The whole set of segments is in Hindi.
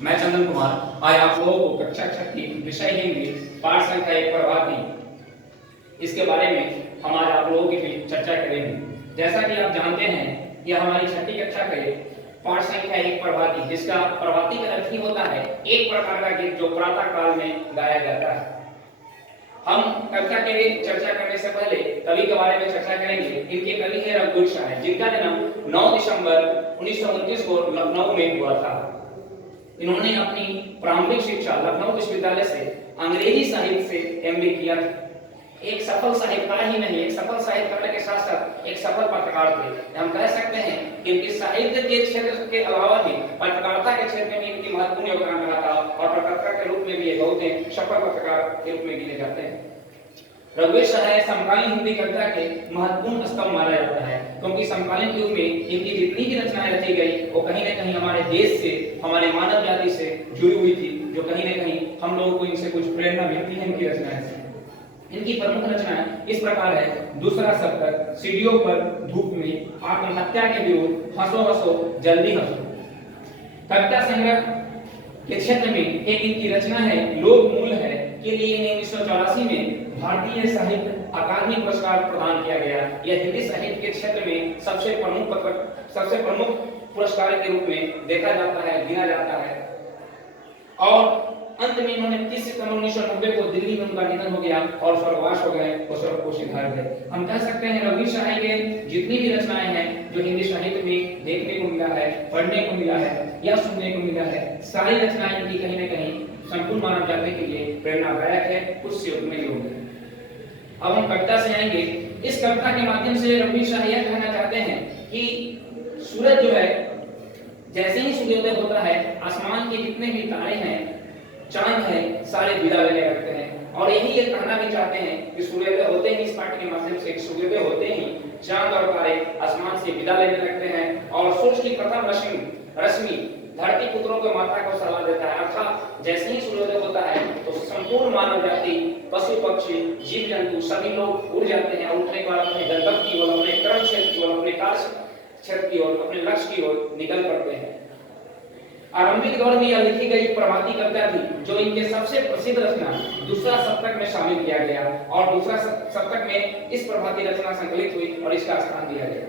मैं चंदन कुमार आज आप लोगों को कक्षा 6 की विषय हिंदी पाठ संख्या 1 प्रभाती इसके बारे में हम आज आप लोगों के बीच चर्चा करेंगे। जैसा कि आप जानते हैं यह हमारी छठी कक्षा का पाठ संख्या 1 प्रभाती, जिसका प्रभाती का अर्थ ही होता है एक प्रकार का गीत जो प्रातः काल में गाया जाता है। हम कक्षा के लिए चर्चा करने से पहले कवि के बारे में चर्चा करेंगे। इनके कवि है रघुवीर सहाय, जिनका जन्म 9 दिसंबर 1929 को लखनऊ में हुआ था। इन्होंने अपनी प्रारंभिक शिक्षा लखनऊ विश्वविद्यालय से अंग्रेजी साहित्य से एमए किया था। एक सफल साहित्यकार ही नहीं, एक सफल साहित्यकार के साथ साथ एक सफल पत्रकार थे। हम कह सकते हैं कि इनके साहित्य के क्षेत्र के अलावा भी पत्रकारिता के क्षेत्र में इनकी महत्वपूर्ण योगदान रहा था और पत्रकार के रूप में भी ये बहुत सफल पत्रकार के रूप में गिने जाते हैं। रघुवीर सहाय समकालीन हिंदी कविता के महत्वपूर्ण स्तंभ माना जाता है, क्योंकि समकालीन युग में इनकी जितनी भी रचनाएं रची गई वो कहीं न कहीं हमारे देश से, हमारे मानव जाति से जुड़ी हुई थी, जो कहीं न कहीं हम लोगों को इनसे कुछ प्रेरणा मिलती है इनकी रचनाएं से। इनकी प्रमुख रचनाएं इस प्रकार है: दूसरा शतक, सीढ़ियों पर धूप में, आत्महत्या के विरुद्ध, हंसो हंसो जल्दी हंसो। कविता संग्रह के क्षेत्र में एक इनकी रचना है लोक मूल है के लिए इन्हें 1984 में भारतीय साहित्य अकादमी पुरस्कार प्रदान किया गया। यह हिंदी साहित्य के क्षेत्र में सबसे प्रमुख पुरस्कार के रूप में देखा जाता है, गिना जाता है। और अंत में इन्होंने 30 सितंबर 1990 को दिल्ली में उनका निधन हो गया और स्वर्गवास हो गए, वो स्वर्ग को सिधार गए। हम कह सकते हैं रघुवीर सहाय के जितनी भी रचनाएं हैं जो हिंदी साहित्य में देखने को मिला है, पढ़ने को मिला है या सुनने को मिला है, सारी रचनाएं इनकी कहीं न कहीं संपूर्ण मानव जाति के लिए प्रेरणादायक है, कुछ से उनमें योग है। अब हम कविता से आएंगे। इस कविता के माध्यम से रघुवीर सहाय यह कहना चाहते हैं कि सूरज जो है, जैसे ही सूर्योदय होता है, आसमान के जितने भी तारे हैं, चांद है, सारे विदा लेने लगते हैं। और यही ये कहना भी चाहते हैं कि सूर्योदय होते ही, इस पाठ के माध्यम से सूर्योदय होते ही चांद और तारे आसमान से विदा लेने लगते हैं और सूर्य की प्रथम रश्मि धरती पुत्रों को माता को सलाह देता है। अर्थात जैसे ही सूर्योदय होता है तो संपूर्ण मानव जाति, पशु पक्षी, जीव जंतु सभी लोग उड़ जाते हैं। उठने के बाद अपने गंतव्य की ओर, अपने कर्म क्षेत्र की ओर, अपने कार्य क्षेत्र की ओर, अपने लक्ष्य की ओर निकल पड़ते हैं। आरंभिक दौर में यह लिखी गई प्रभाती कविता थी, जो इनके सबसे प्रसिद्ध रचना दूसरा शतक में शामिल किया गया और दूसरा शतक में इस प्रभाती रचना संकलित हुई और इसका स्थान दिया गया।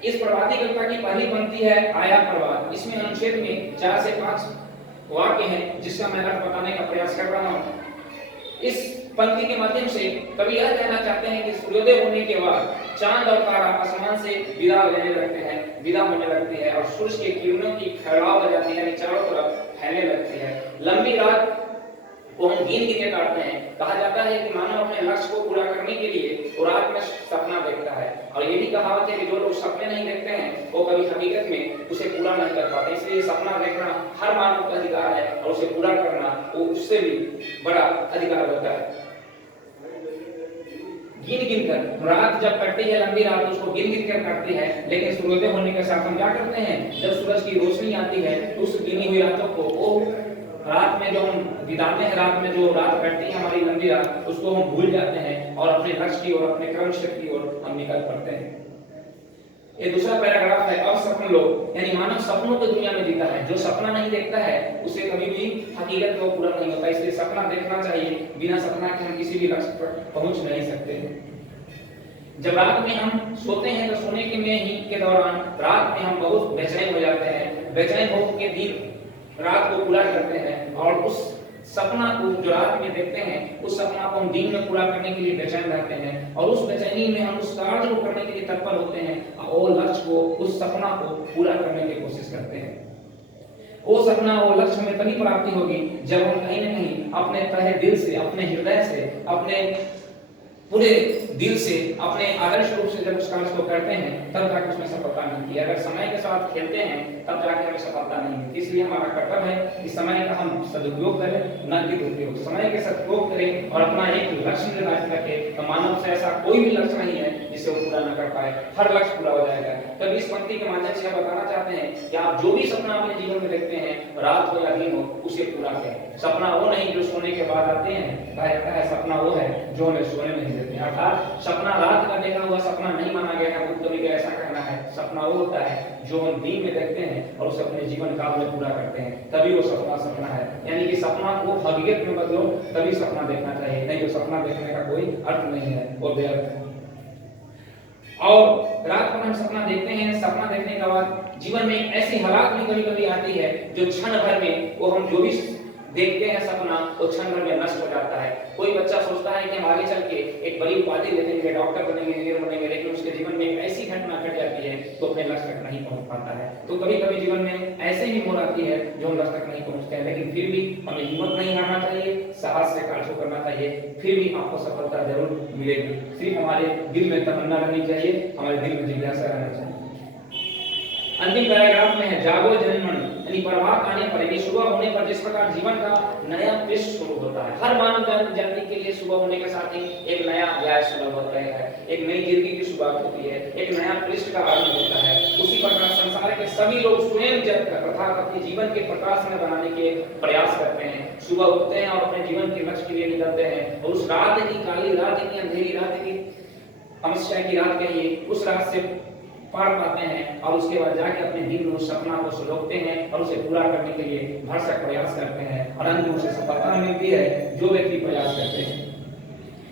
इस प्रभाती कविता की पहली पंक्ति है आया प्रभात। इसमें अनुच्छेद में 4 से 5 वाक्य हैं, जिसका मैं अर्थ बताने का प्रयास कर रहा हूं। इस पंक्ति के माध्यम से कवि यह कहना चाहते हैं कि सूर्योदय होने के बाद चांद और तारा आसमान से विदा होने लगते हैं और सूरज की किरणों की फैलाव हो जाती है, यानी चारों तरफ फैलने लगती है। लंबी रात को हम गिन के काटते हैं। कहा जाता है कि मानव अपने लक्ष्य को पूरा करने के लिए रात में सपना देखता है, और ये भी कहावत है कि जो लोग सपने नहीं देखते हैं वो कभी हकीकत में उसे पूरा नहीं कर पाते। इसलिए सपना देखना हर मानव का अधिकार है और उसे पूरा करना वो उससे भी बड़ा अधिकार होता है। गिन कर रात जब कटती है, लंबी रात उसको गिन कर काटती है, लेकिन सूर्योदय होने के साथ हम क्या करते हैं, जब सूरज की रोशनी आती है तो उस गिनी हुई रातों को, वो रात में जो हम बिताते हैं, रात में जो रात कटती है हमारी लंबी रात, उसको हम भूल जाते हैं और अपने लक्ष्य की ओर, अपने कर्म क्षेत्र की ओर हम निकल पड़ते हैं। ये दूसरा पैराग्राफ है अब सपन लोग, यानी मानव सपनों की दुनिया में जीता है। जो सपना नहीं देखता है उसे कभी भी हकीकत में पूरा नहीं होता। इसलिए सपना देखना चाहिए, बिना सपना के हम किसी भी लक्ष्य पर पहुंच नहीं सकते। जब रात में हम सोते हैं तो सोने के में ही के दौरान रात में हम बहुत बेचैन हो जाते हैं। बेचैन होकर के दिन रात को पूरा करते हैं और उस सपना को जो रात में देखते हैं, उस सपना को हम दिन में पूरा करने के लिए बेचैन रहते हैं और उस बेचैनी में हम उस कार्य को करने के लिए तत्पर होते हैं और लक्ष्य को, उस सपना को पूरा करने की कोशिश करते हैं। वो सपना, वो लक्ष्य में तभी प्राप्ति होगी जब हम कहीं न कहीं अपने तहे दिल से, अपने हृदय से, अपने पूरे दिल से, अपने आदर्श रूप से जब उस कार्य को करते हैं, तब जाकर उसमें सफलता मिलती है। अगर समय के साथ खेलते हैं तब जाकर हमें सफलता नहीं मिलती। इसलिए हमारा कर्तव्य है कि समय का हम सदुपयोग करें, न कि दुरुपयोग। समय के सदुपयोग करें और अपना एक लक्ष्य निर्धारित रखें। तो मानव से ऐसा कोई भी लक्ष्य नहीं है जिसे वो पूरा न कर पाए, हर लक्ष्य पूरा हो जाएगा। तब इस पंक्ति के माध्यम से हम बताना चाहते हैं कि आप जो भी सपना अपने जीवन में देखते हैं, रात हो या दिन हो, उसे पूरा करें। सपना वो नहीं जो सोने के बाद आते हैं, कहा जाता है सपना वो है जो हमें सोने नहीं देते हैं। अर्थात सपना रात का देखा हुआ सपना नहीं माना गया है। बुद्ध कवि का ऐसा कहना है, सपना वो होता है जो हम दिन में देखते हैं और उसे अपने जीवन काल में पूरा करते हैं, तभी वो सपना सपना है। यानी कि सपना को हकीकत में बदलो, तभी सपना देखना चाहिए, नहीं तो सपना देखने का कोई अर्थ नहीं है, वो व्यर्थ है। और रात को हम सपना देखते हैं, सपना देखने के बाद जीवन में एक ऐसी हालात भी कभी कभी आती है जो क्षण भर में वो हम जो भी देखते हैं सपना वो क्षण भर में नष्ट हो जाता है। कोई बच्चा सोचता है कि हम आगे चल के एक बड़ी उपाधि लेंगे, डॉक्टर बनेंगे, इंजीनियर बनेंगे, लेकिन उसके जीवन में एक ऐसी घटना घट जाती है तो अपने लक्ष्य तक नहीं पहुंच पाता है। तो कभी कभी जीवन में ऐसे ही मोड़ आती है जो हम लक्ष्य तक नहीं पहुंचते हैं, लेकिन फिर भी हमें हिम्मत नहीं हारना चाहिए, साहस से कार्य करना चाहिए, फिर भी आपको सफलता जरूर मिलेगी। सिर्फ हमारे दिल में तमन्ना रहनी चाहिए, हमारे दिल में जिज्ञासा रहना चाहिए। अंतिम पैराग्राफ में है जागो जनमन, यानी प्रभात आने पर, यानी सुबह होने पर जिस प्रकार जीवन का नया पृष्ठ शुरू होता है। हर मानव जाति के लिए सुबह होने के साथ ही एक नया अध्याय शुरू होता है, एक नई जिंदगी की शुरुआत होती है, एक नया पृष्ठ का आरंभ होता है। उसी प्रकार संसार के सभी लोग स्वयं जगकर अर्थात अपने जीवन के प्रकाश में बनाने के प्रयास करते हैं। सुबह उठते हैं और अपने जीवन के लक्ष्य के लिए निकलते हैं, और उस रात की काली रात की अंधेरी रात की समस्या की रात कहिए, उस रात से पार पाते हैं और उसके बाद जाके अपने दिल में उस सपना को सुलोकते हैं और उसे पूरा करने के लिए भरसक प्रयास करते हैं, और अंत में उसे सफलता मिलती है जो व्यक्ति प्रयास करते हैं।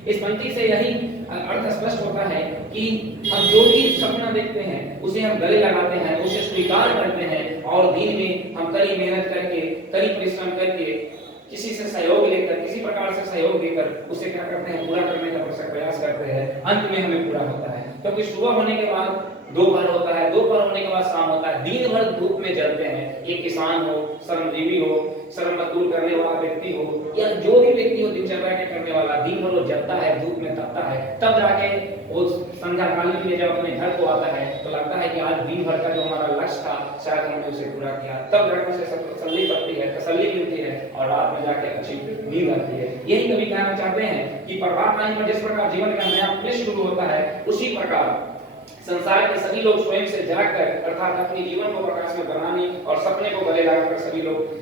इस पंक्ति से यही अर्थ स्पष्ट होता है कि हम जो भी सपना देखते हैं उसे हम गले लगाते हैं, उसे स्वीकार करते हैं, और दिन में हम कड़ी मेहनत करके, कड़ी परिश्रम करके, किसी से सहयोग लेकर, किसी प्रकार से सहयोग देकर उसे क्या करते हैं, पूरा करने का प्रयास करते हैं। अंत में हमें पूरा होता है, क्योंकि सुबह होने के बाद दोपहर होता है, दोपहर होने के बाद शाम होता है, दिन भर धूप में जलते हैं। ये किसान हो, श्रमजीवी हो, श्रम मजदूर करने वाला व्यक्ति हो, या जो भी व्यक्ति हो दिनचर्या के करने वाला, दिन भर वो जलता है, धूप में तपता है, तब जाके वो संध्या कालीन में जब अपने घर को आता है तो लगता है कि आज दिन भर का जो हमारा लक्ष्य था शायद हमने उसे पूरा किया। तब जाकर उसे तसल्ली पड़ती है, तसल्ली मिलती है, और रात में जाके अच्छी नींद आती है। यही कवि कहना चाहते हैं कि प्रभात आने पर जिस प्रकार जीवन का नया पृष्ठ शुरू होता है, उसी प्रकार संसार के सभी लोग स्वयं से जागकर अर्थात अपने जीवन को प्रकाश में बनाने और सपने को गले लगाकर सभी लोग,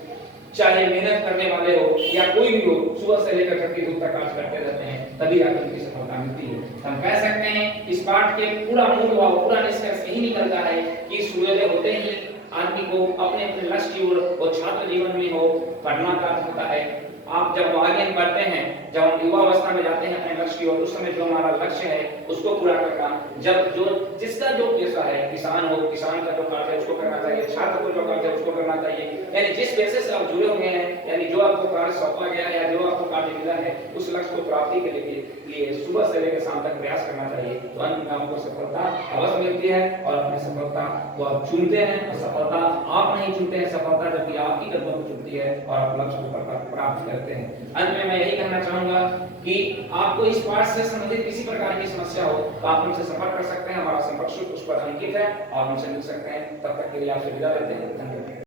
चाहे मेहनत करने वाले हो या कोई भी हो, सुबह से लेकर रात तक कार्य करते रहते हैं, तभी जाकर उनकी सफलता मिलती है। हम कह सकते हैं इस पाठ के पूरा मूल व पूरा निष्कर्ष यही निकलता है कि सूर्योदय होते ही आदमी को अपने अपने लक्ष्य की ओर, वो छात्र जीवन में हो, पढ़ना का होता है। आप जब आगे बढ़ते हैं, जब हम युवा अवस्था में जाते हैं अपने लक्ष्य की ओर, उस समय जो हमारा लक्ष्य है उसको पूरा करना, जब जो जिसका जो पेशा है, किसान हो, किसान का जो कार्य है उसको करना चाहिए, छात्र को जो कार्य है उसको करना चाहिए, यानी जिस पेशे से आप जुड़े हुए हैं, यानी जो आपको कार्य सौंपा गया है या जो आपको कार्य मिला है, उस लक्ष्य को प्राप्ति के लिए सुबह से लेकर शाम तक प्रयास करना चाहिए। तो अंत में आपको सफलता अवश्य मिलती है, और अपनी सफलता को आप चुनते हैं, और सफलता आप नहीं चुनते हैं, सफलता जबकि आपकी कदमों को चुनती है और आप लक्ष्य को प्राप्त करते हैं। अंत में मैं यही कहना चाहूंगा कि आपको इस पाठ से संबंधित किसी प्रकार की समस्या हो तो आप हमसे संपर्क कर सकते हैं, हमारा संपर्क सूत्र उस पर अंकित है और हमसे मिल सकते हैं। तब तक के लिए आपसे विदा लेते हैं, धन्यवाद।